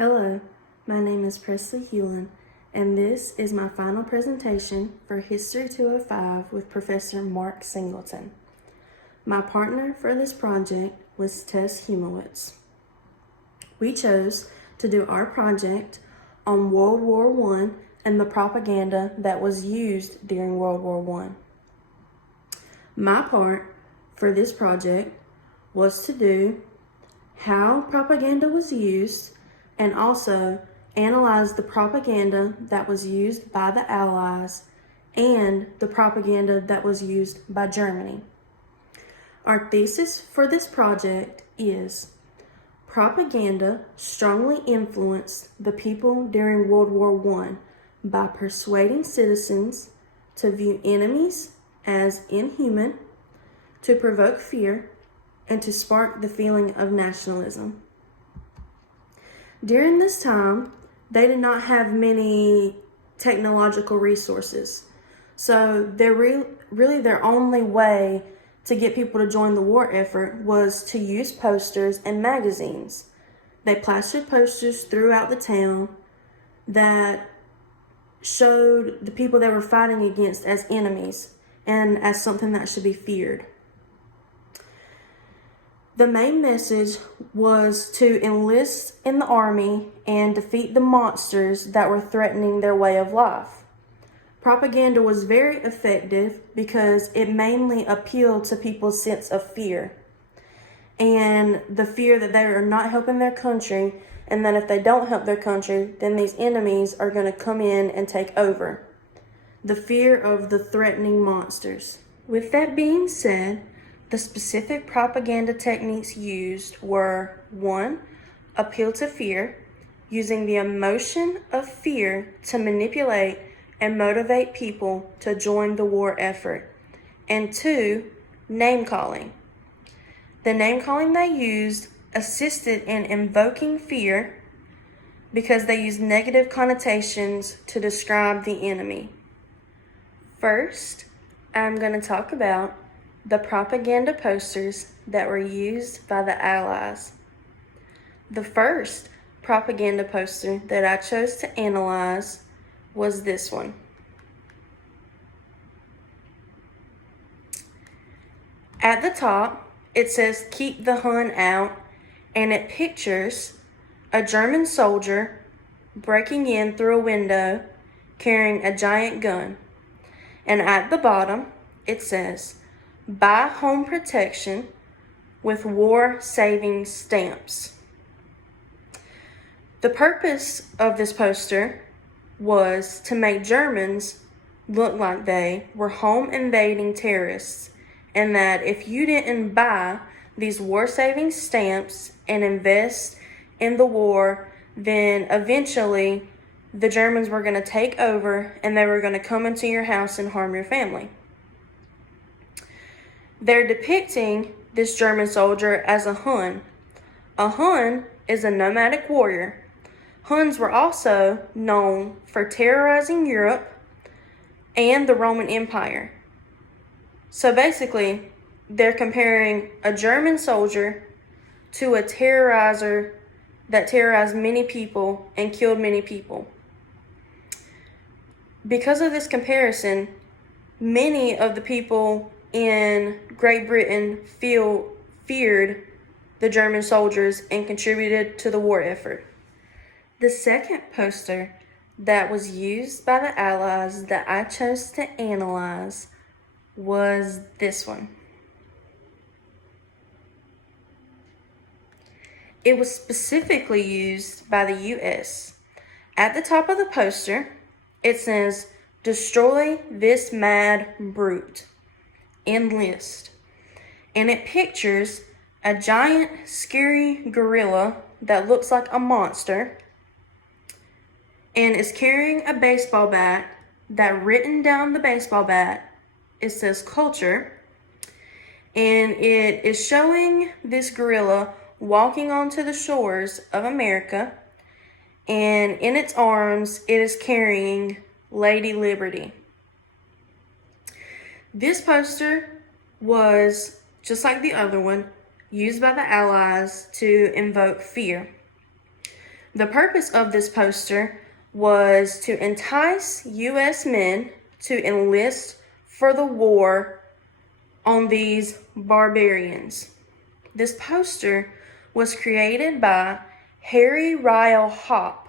Hello, my name is Presley Hewlin, and this is my final presentation for History 205 with Professor Mark Singleton. My partner for this project was Tess Humowitz. We chose to do our project on World War I and the propaganda that was used during World War I. My part for this project was to do how propaganda was used and also analyze the propaganda that was used by the Allies and the propaganda that was used by Germany. Our thesis for this project is propaganda strongly influenced the people during World War I by persuading citizens to view enemies as inhuman, to provoke fear, and to spark the feeling of nationalism. During this time, they did not have many technological resources. So really their only way to get people to join the war effort was to use posters and magazines. They plastered posters throughout the town that showed the people they were fighting against as enemies and as something that should be feared. The main message was to enlist in the army and defeat the monsters that were threatening their way of life. Propaganda was very effective because it mainly appealed to people's sense of fear and the fear that they are not helping their country, and that if they don't help their country, then these enemies are going to come in and take over. The fear of the threatening monsters. With that being said, the specific propaganda techniques used were 1. Appeal to fear, using the emotion of fear to manipulate and motivate people to join the war effort. And 2. Name calling. The name calling they used assisted in invoking fear because they used negative connotations to describe the enemy. First, I'm going to talk about the propaganda posters that were used by the Allies. The first propaganda poster that I chose to analyze was this one. At the top, it says "Keep the Hun out," and it pictures a German soldier breaking in through a window carrying a giant gun. And at the bottom, it says, "Buy home protection with war-saving stamps." The purpose of this poster was to make Germans look like they were home invading terrorists, and that if you didn't buy these war-saving stamps and invest in the war, then eventually the Germans were going to take over and they were going to come into your house and harm your family. They're depicting this German soldier as a Hun. A Hun is a nomadic warrior. Huns were also known for terrorizing Europe and the Roman Empire. So basically, they're comparing a German soldier to a terrorizer that terrorized many people and killed many people. Because of this comparison, many of the people in Great Britain feared the German soldiers and contributed to the war effort. The second poster that was used by the Allies that I chose to analyze was this one. It was specifically used by the U.S. At the top of the poster, it says, "Destroy this mad brute. Enlist." And it pictures a giant, scary gorilla that looks like a monster and is carrying a baseball bat that, written down the baseball bat, it says "culture." And it is showing this gorilla walking onto the shores of America, and in its arms it is carrying Lady Liberty. This poster was, just like the other one, used by the Allies to invoke fear. The purpose of this poster was to entice U.S. men to enlist for the war on these barbarians. This poster was created by Harry Ryle Hopp,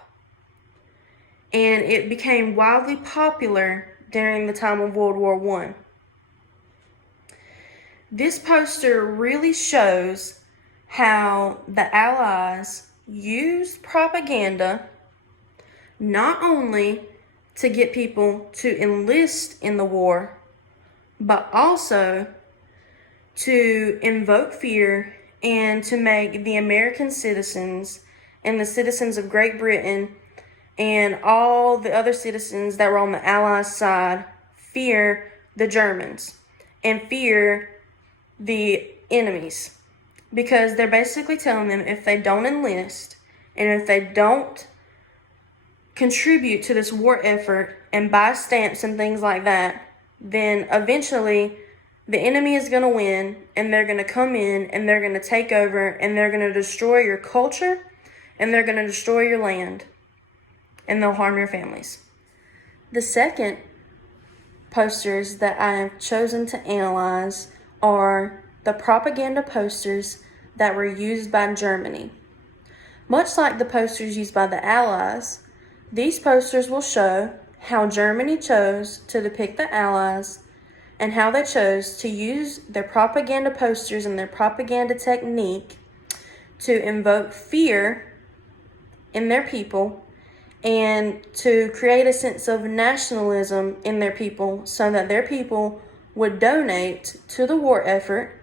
and it became wildly popular during the time of World War I. This poster really shows how the Allies used propaganda not only to get people to enlist in the war, but also to invoke fear and to make the American citizens and the citizens of Great Britain and all the other citizens that were on the Allies' side fear the Germans and fear the enemies. Because they're basically telling them if they don't enlist and if they don't contribute to this war effort and buy stamps and things like that, then eventually the enemy is going to win and they're going to come in and they're going to take over and they're going to destroy your culture and they're going to destroy your land and they'll harm your families. The second posters that I have chosen to analyze are the propaganda posters that were used by Germany. Much like the posters used by the Allies, these posters will show how Germany chose to depict the Allies and how they chose to use their propaganda posters and their propaganda technique to invoke fear in their people and to create a sense of nationalism in their people so that their people would donate to the war effort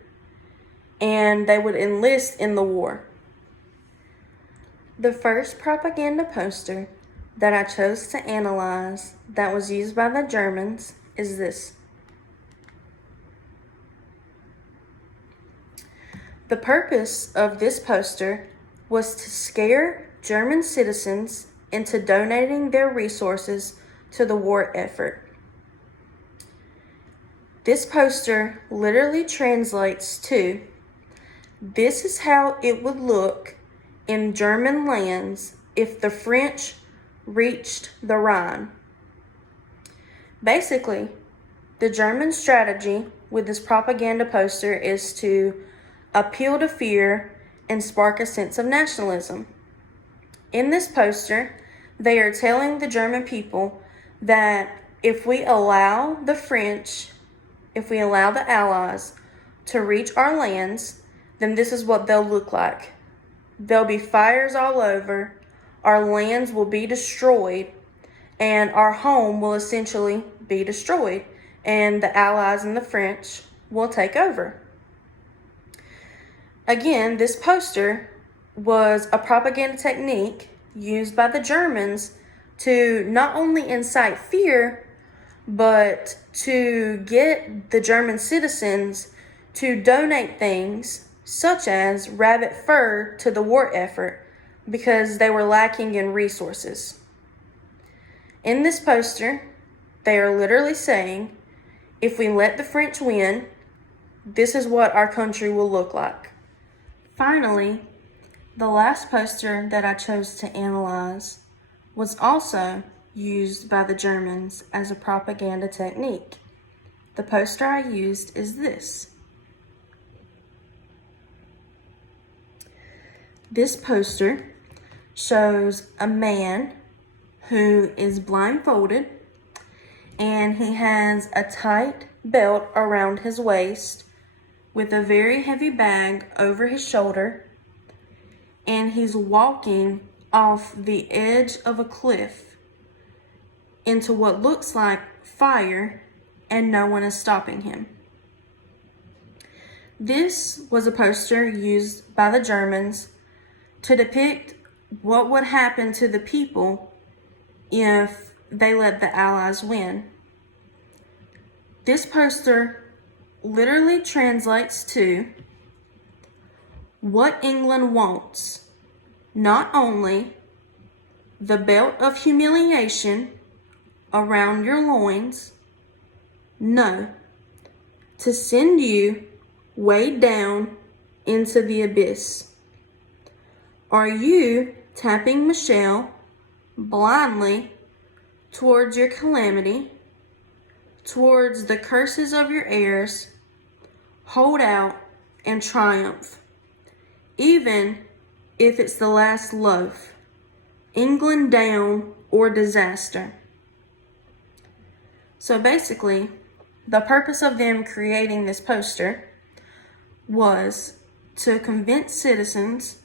and they would enlist in the war. The first propaganda poster that I chose to analyze that was used by the Germans is this. The purpose of this poster was to scare German citizens into donating their resources to the war effort. This poster literally translates to, "This is how it would look in German lands if the French reached the Rhine." Basically, the German strategy with this propaganda poster is to appeal to fear and spark a sense of nationalism. In this poster, they are telling the German people that if we allow the French, if we allow the Allies to reach our lands, then this is what they'll look like. There'll be fires all over, our lands will be destroyed, and our home will essentially be destroyed, and the Allies and the French will take over. Again, this poster was a propaganda technique used by the Germans to not only incite fear, but to get the German citizens to donate things such as rabbit fur to the war effort because they were lacking in resources. In this poster, they are literally saying, if we let the French win, this is what our country will look like. Finally, the last poster that I chose to analyze was also used by the Germans as a propaganda technique. The poster I used is this. This poster shows a man who is blindfolded and he has a tight belt around his waist with a very heavy bag over his shoulder, and he's walking off the edge of a cliff into what looks like fire, and no one is stopping him. This was a poster used by the Germans to depict what would happen to the people if they let the Allies win. This poster literally translates to, what England wants, not only the belt of humiliation around your loins, no, to send you way down into the abyss. Are you tapping Michelle blindly towards your calamity, towards the curses of your heirs. Hold out and triumph, even if it's the last loaf. England down or disaster. So basically, the purpose of them creating this poster was to convince citizens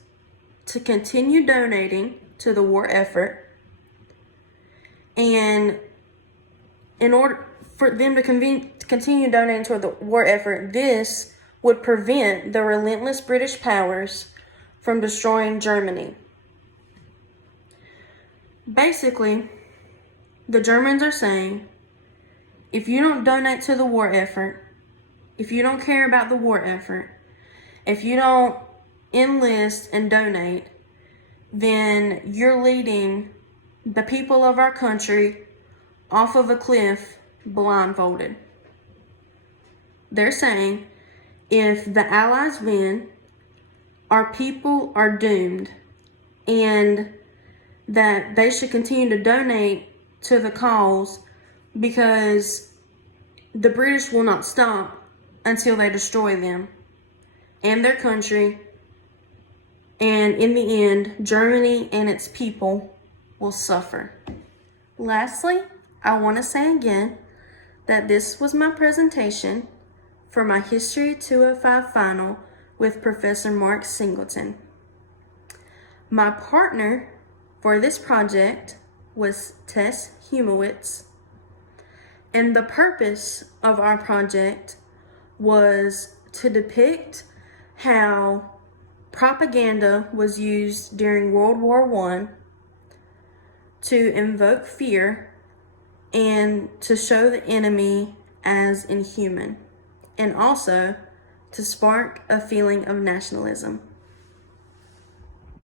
to continue donating to the war effort, and in order for them to continue donating to the war effort, this would prevent the relentless British powers from destroying Germany. Basically, the Germans are saying, if you don't donate to the war effort, if you don't care about the war effort, if you don't enlist and donate, then you're leading the people of our country off of a cliff blindfolded. They're saying if the Allies win, our people are doomed, and that they should continue to donate to the cause because the British will not stop until they destroy them and their country. And in the end, Germany and its people will suffer. Lastly, I want to say again that this was my presentation for my History 205 final with Professor Mark Singleton. My partner for this project was Tess Humowitz, and the purpose of our project was to depict how propaganda was used during World War I to invoke fear and to show the enemy as inhuman, and also to spark a feeling of nationalism.